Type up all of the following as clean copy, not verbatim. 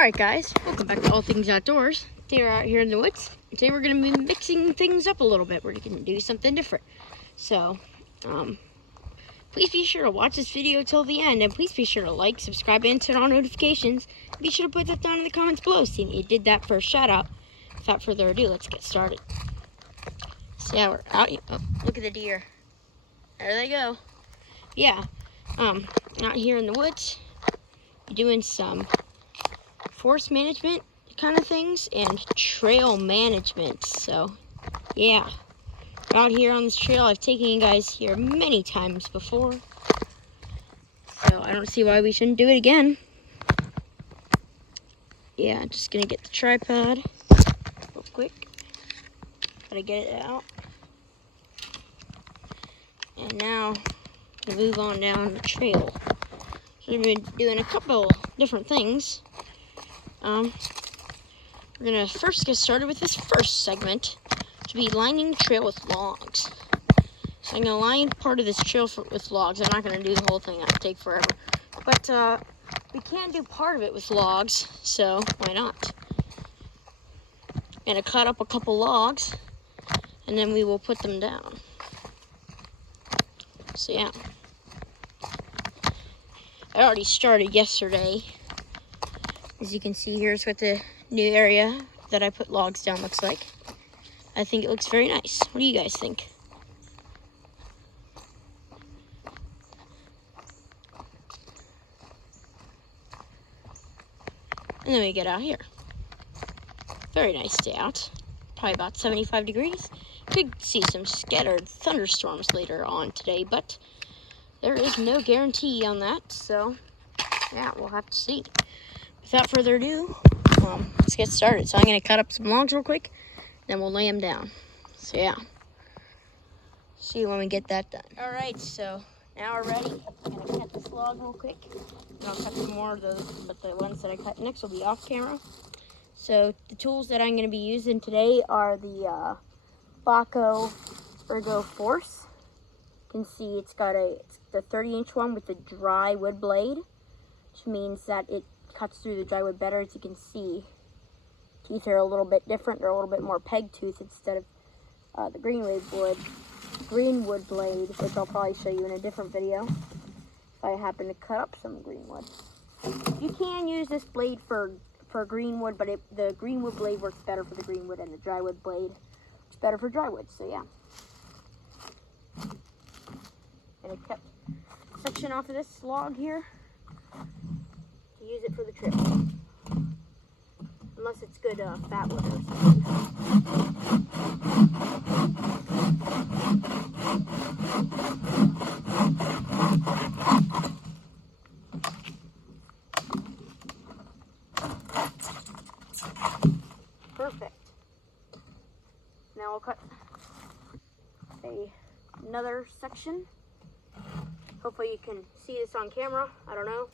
Alright guys, welcome back to All Things Outdoors. Today we're out here in the woods. Today we're going to be mixing things up a little bit. We're going to do something different. So, please be sure to watch this video till the end. And please be sure to like, subscribe, and turn on notifications. Be sure to put that down in the comments below. See me, you did that for a shout out. Without further ado, let's get started. So yeah, we're out here. Oh, look at the deer. There they go. Yeah, out here in the woods, doing some forest management kind of things and trail management. So yeah, out here on this trail, I've taken you guys here many times before, so I don't see why we shouldn't do it again. Yeah, just gonna get the tripod real quick. Gotta get it out. And now we move on down the trail. So we've been doing a couple different things. We're gonna first get started with this first segment, to be lining the trail with logs. So I'm gonna line part of this trail with logs. I'm not gonna do the whole thing, that would take forever. But we can do part of it with logs, so why not? I'm gonna cut up a couple logs, and then we will put them down. So yeah. I already started yesterday. As you can see, here's what the new area that I put logs down looks like. I think it looks very nice. What do you guys think? And then we get out here. Very nice day out. Probably about 75 degrees. Could see some scattered thunderstorms later on today, but there is no guarantee on that, so yeah, we'll have to see. Without further ado, let's get started. So I'm going to cut up some logs real quick, then we'll lay them down. So yeah, see you when we get that done. All right, so now we're ready. I'm going to cut this log real quick, and I'll cut some more of those, but the ones that I cut next will be off camera. So the tools that I'm going to be using today are the Bahco Ergo Force. You can see it's the 30-inch one with the dry wood blade, which means that it cuts through the dry wood better. As you can see, teeth are a little bit different. They're a little bit more peg tooth instead of the greenwood blade, which I'll probably show you in a different video if I happen to cut up some greenwood. You can use this blade for greenwood, but the greenwood blade works better for the greenwood, and the drywood blade is better for drywood. So yeah, and I kept a section off of this log here to use it for the trail, unless it's good fat wood or something. Perfect. Now I'll cut another section. Hopefully you can see this on camera. I don't know.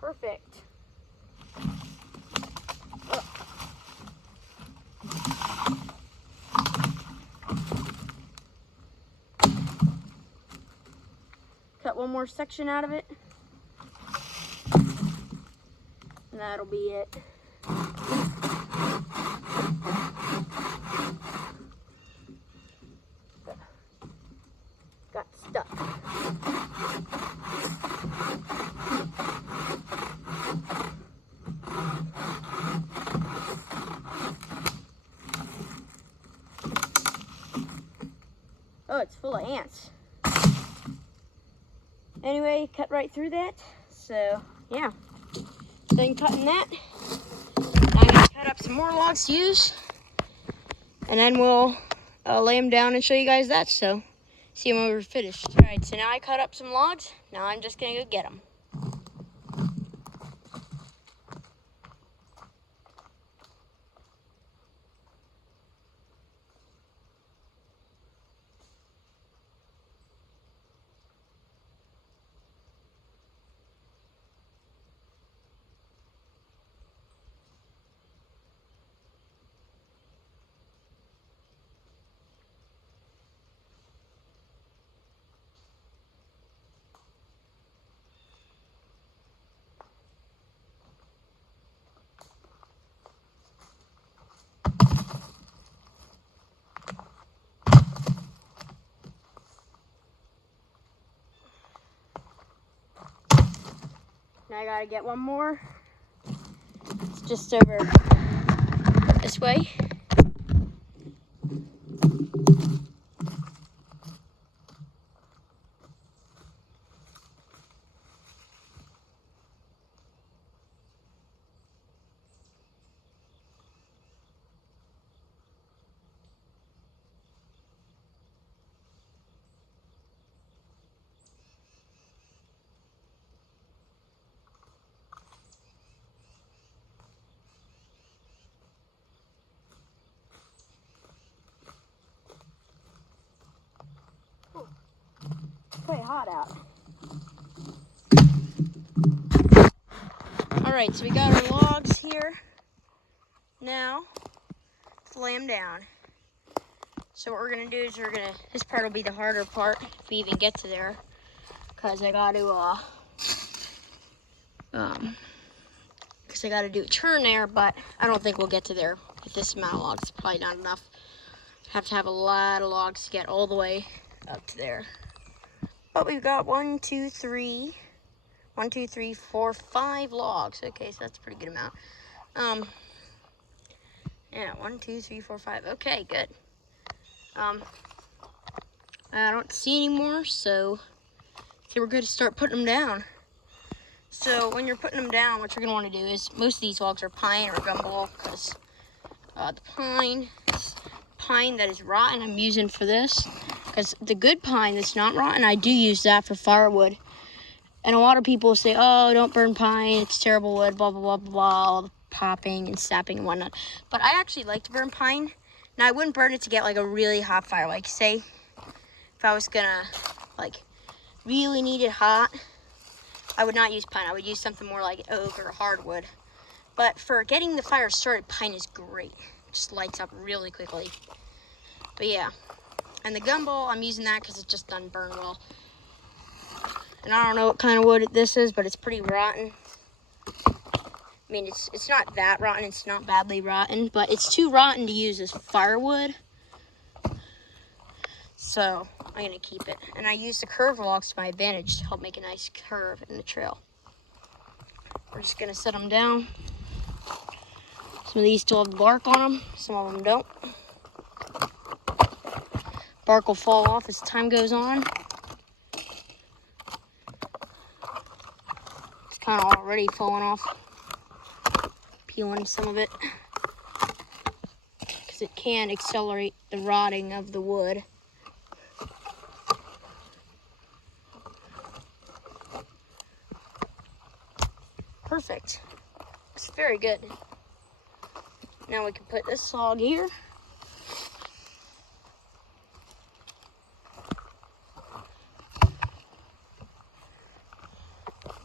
Perfect. Cut one more section out of it, and that'll be it. Got stuck. Oh, it's full of ants. Anyway, cut right through that. So yeah, then cutting that, I'm gonna cut up some more logs to use, and then we'll lay them down and show you guys that. So see them when we're finished. All right, so now I cut up some logs. Now I'm just gonna go get them. Now I gotta get one more. It's just over this way. Quite hot out. Alright, so we got our logs here. Now, let's lay them down. So what we're going to do is this part will be the harder part if we even get to there. Because I got to, do a turn there, but I don't think we'll get to there with this amount of logs. It's probably not enough. Have to have a lot of logs to get all the way up to there. But we've got 1, 2, 3, 4, 5 logs. Okay, so that's a pretty good amount. Yeah, 1, 2, 3, 4, 5. Okay, good. I don't see any more, so we're good to start putting them down. So when you're putting them down, what you're going to want to do is, most of these logs are pine or gumball, because the pine that is rotten I'm using for this. Because the good pine that's not rotten, I do use that for firewood. And a lot of people say, oh, don't burn pine, it's terrible wood, blah, blah, blah, blah, blah, all the popping and sapping and whatnot. But I actually like to burn pine. Now, I wouldn't burn it to get, like, a really hot fire. Like, say, if I was gonna, like, really need it hot, I would not use pine. I would use something more like oak or hardwood. But for getting the fire started, pine is great. It just lights up really quickly. But, yeah. And the gumball, I'm using that because it just doesn't burn well. And I don't know what kind of wood this is, but it's pretty rotten. I mean, it's not that rotten. It's not badly rotten, but it's too rotten to use as firewood. So I'm going to keep it. And I use the curved logs to my advantage to help make a nice curve in the trail. We're just going to set them down. Some of these still have bark on them. Some of them don't. Bark will fall off as time goes on. It's kind of already falling off. Peeling some of it. Because it can accelerate the rotting of the wood. Perfect. It's very good. Now we can put this log here.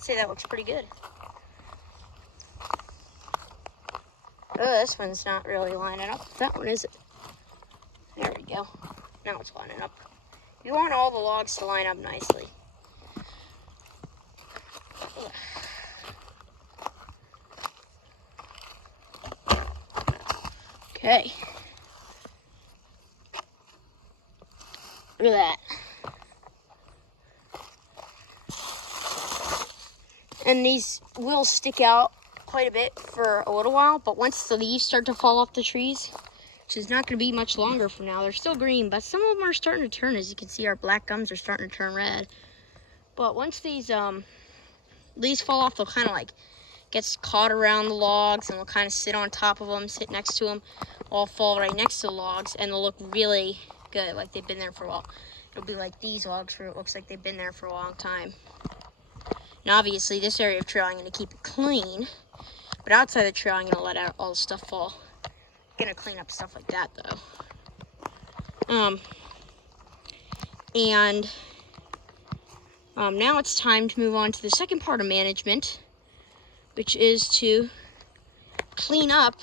Say that looks pretty good. Oh, this one's not really lining up. That one is it. There we go. Now it's lining up. You want all the logs to line up nicely. Okay. Look at that. And these will stick out quite a bit for a little while, but once the leaves start to fall off the trees, which is not going to be much longer from now, they're still green, but some of them are starting to turn. As you can see, our black gums are starting to turn red. But once these leaves fall off, they'll kind of like gets caught around the logs, and they'll kind of sit on top of them, sit next to them, all fall right next to the logs, and they'll look really good, like they've been there for a while. It'll be like these logs where it looks like they've been there for a long time. And obviously, this area of trail, I'm going to keep it clean. But outside the trail, I'm going to let out all the stuff fall. I'm going to clean up stuff like that, though. Now it's time to move on to the second part of management, which is to clean up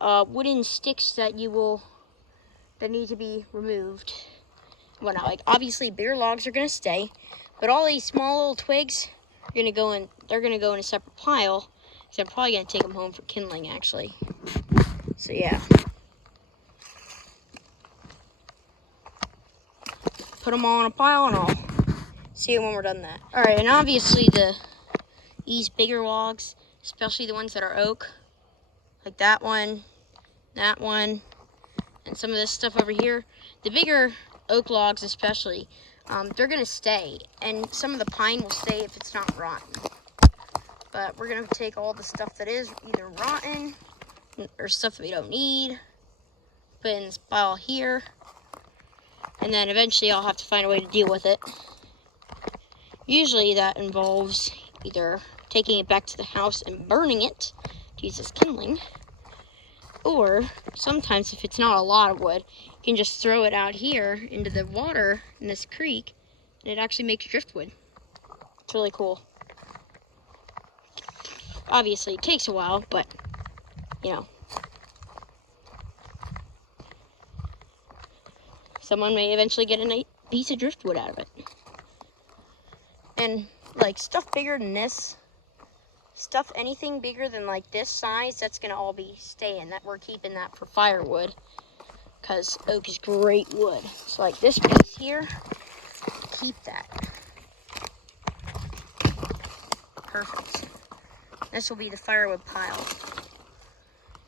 wooden sticks that need to be removed. Well, now, like, obviously, bigger logs are going to stay. But all these small little twigs are going to go in, they're going to go in a separate pile. So I'm probably going to take them home for kindling, actually. So, yeah. Put them all in a pile, and I'll see you when we're done that. All right, and obviously the These bigger logs, especially the ones that are oak, like that one, and some of this stuff over here. The bigger oak logs especially, they're gonna stay, and some of the pine will stay if it's not rotten. But we're gonna take all the stuff that is either rotten or stuff that we don't need, put in this pile here, and then eventually I'll have to find a way to deal with it. Usually that involves either taking it back to the house and burning it to use as kindling, or sometimes if it's not a lot of wood, you can just throw it out here into the water in this creek, and it actually makes driftwood. It's really cool. Obviously it takes a while, but you know, someone may eventually get a nice piece of driftwood out of it. And like stuff bigger than this, stuff anything bigger than like this size, that's gonna all be staying. That we're keeping that for firewood, because oak is great wood. So like this piece here, keep that. Perfect. This will be the firewood pile.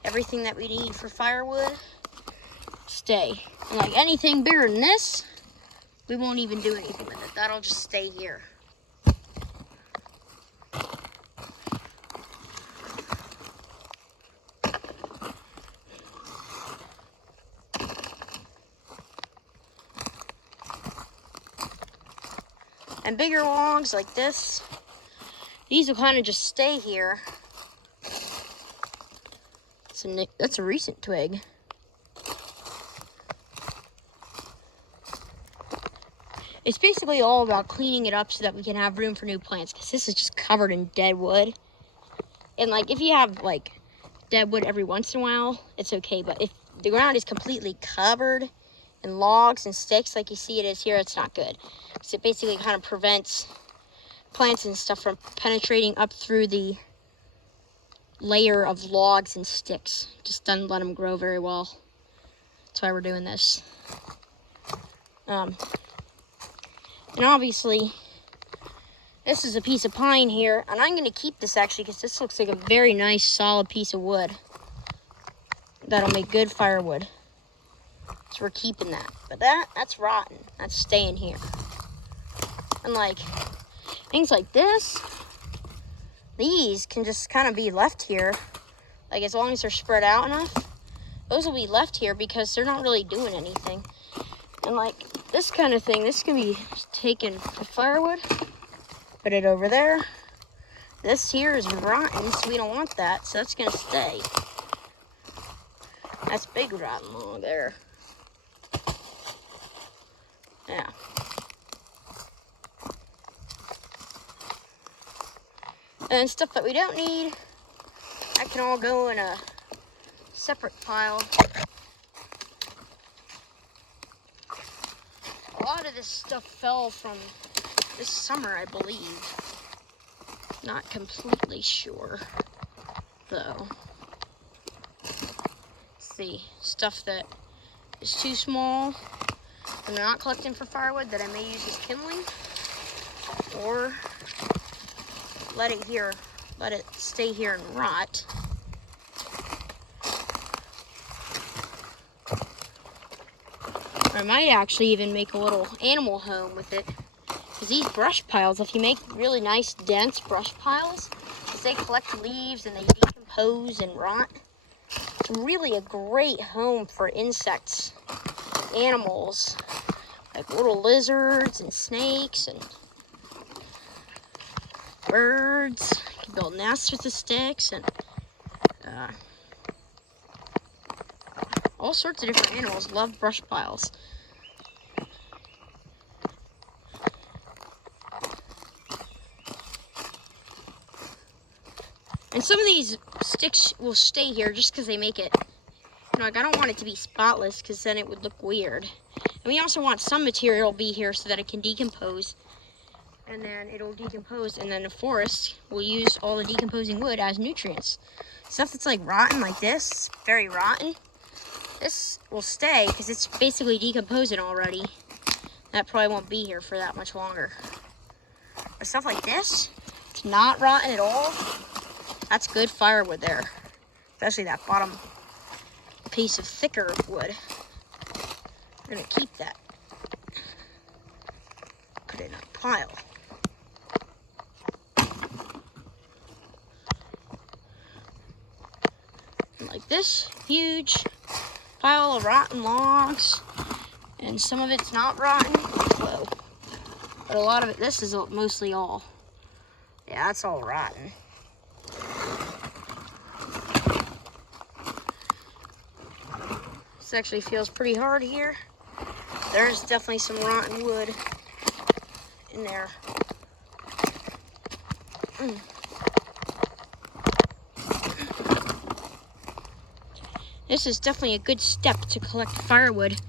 Everything that we need for firewood, stay. And like anything bigger than this, we won't even do anything with it. That'll just stay here. And bigger logs like this, these will kind of just stay here. That's a recent twig. It's basically all about cleaning it up so that we can have room for new plants, because this is just covered in dead wood. And like if you have like dead wood every once in a while, it's okay. But if the ground is completely covered in logs and sticks like you see it is here, it's not good. So it basically kind of prevents plants and stuff from penetrating up through the layer of logs and sticks. Just doesn't let them grow very well. That's why we're doing this. And obviously, this is a piece of pine here, and I'm going to keep this actually because this looks like a very nice solid piece of wood that'll make good firewood. So we're keeping that. But that's rotten. That's staying here. And like things like this, these can just kind of be left here. Like as long as they're spread out enough, those will be left here because they're not really doing anything. And like this kind of thing, this can be taken for firewood. Put it over there. This here is rotten, so we don't want that, so that's gonna stay. That's big rotten log there. Yeah. And stuff that we don't need, that can all go in a separate pile. A lot of this stuff fell from this summer, I believe. Not completely sure, though. Let's see, stuff that is too small and not collecting for firewood that I may use as kindling, or let it stay here and rot. Or I might actually even make a little animal home with it. Because these brush piles, if you make really nice dense brush piles, because they collect leaves and they decompose and rot, it's really a great home for insects, animals, like little lizards and snakes and birds. You can build nests with the sticks and all sorts of different animals love brush piles. And some of these sticks will stay here just because they make it, like I don't want it to be spotless because then it would look weird. And we also want some material to be here so that it can decompose. And then it'll decompose, and then the forest will use all the decomposing wood as nutrients. Stuff that's like rotten like this, very rotten, this will stay because it's basically decomposing already. That probably won't be here for that much longer. But stuff like this, it's it's not rotten at all, that's good firewood there. Especially that bottom piece of thicker wood. We're gonna keep that. Put it in a pile. And like this huge pile of rotten logs, and some of it's not rotten, whoa. But a lot of it, this is mostly all. Yeah, that's all rotten. This actually feels pretty hard here. There's definitely some rotten wood in there. This is definitely a good step to collect firewood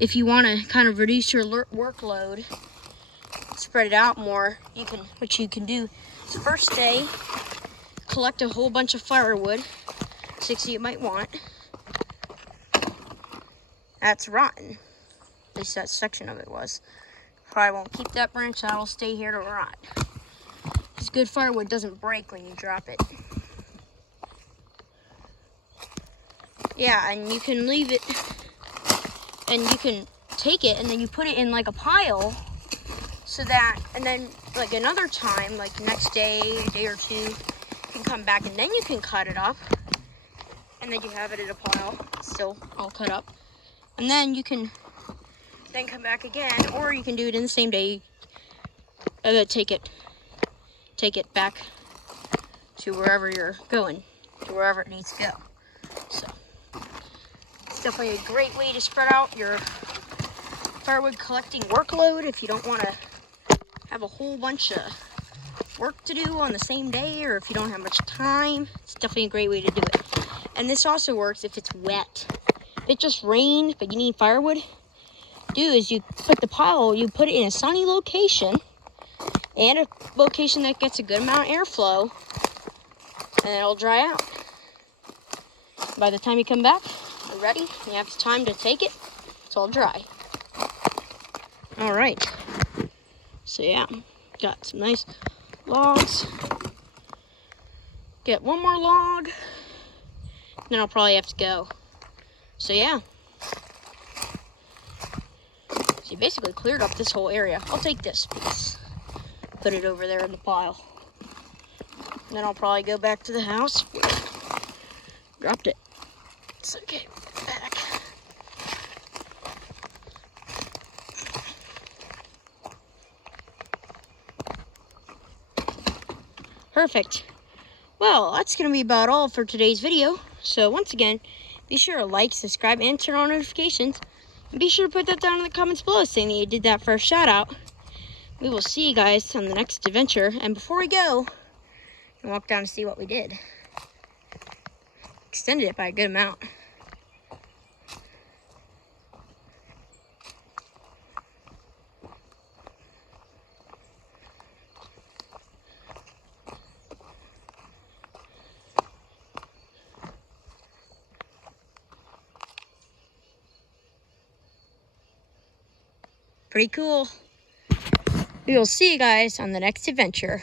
if you want to kind of reduce your workload, spread it out more. What you can do is first day, collect a whole bunch of firewood, 60 you might want. That's rotten. At least that section of it was. Probably won't keep that branch, that'll stay here to rot. This good firewood doesn't break when you drop it. Yeah, and you can leave it, and you can take it, and then you put it in like a pile, so that, and then like another time, like next day, a day or two, you can come back, and then you can cut it up, and then you have it in a pile, still all cut up. And then you can then come back again, or you can do it in the same day. Take it back to wherever you're going, to wherever it needs to go. So it's definitely a great way to spread out your firewood collecting workload if you don't want to have a whole bunch of work to do on the same day, or if you don't have much time. It's definitely a great way to do it. And this also works if it's wet. If it just rained, but you need firewood, do is you put the pile, you put it in a sunny location, and a location that gets a good amount of airflow, and it'll dry out. By the time you come back, you're ready, and you have time to take it, it's all dry. All right, so yeah, got some nice logs. Get one more log, then I'll probably have to go. So yeah, so you basically cleared up this whole area. I'll take this piece, put it over there in the pile. Then I'll probably go back to the house. Dropped it. It's okay, back. Perfect. Well, that's going to be about all for today's video. So once again, be sure to like, subscribe, and turn on notifications. And be sure to put that down in the comments below saying that you did that for a shout out. We will see you guys on the next adventure. And before we go, we'll walk down and see what we did. Extended it by a good amount. Pretty cool. We will see you guys on the next adventure.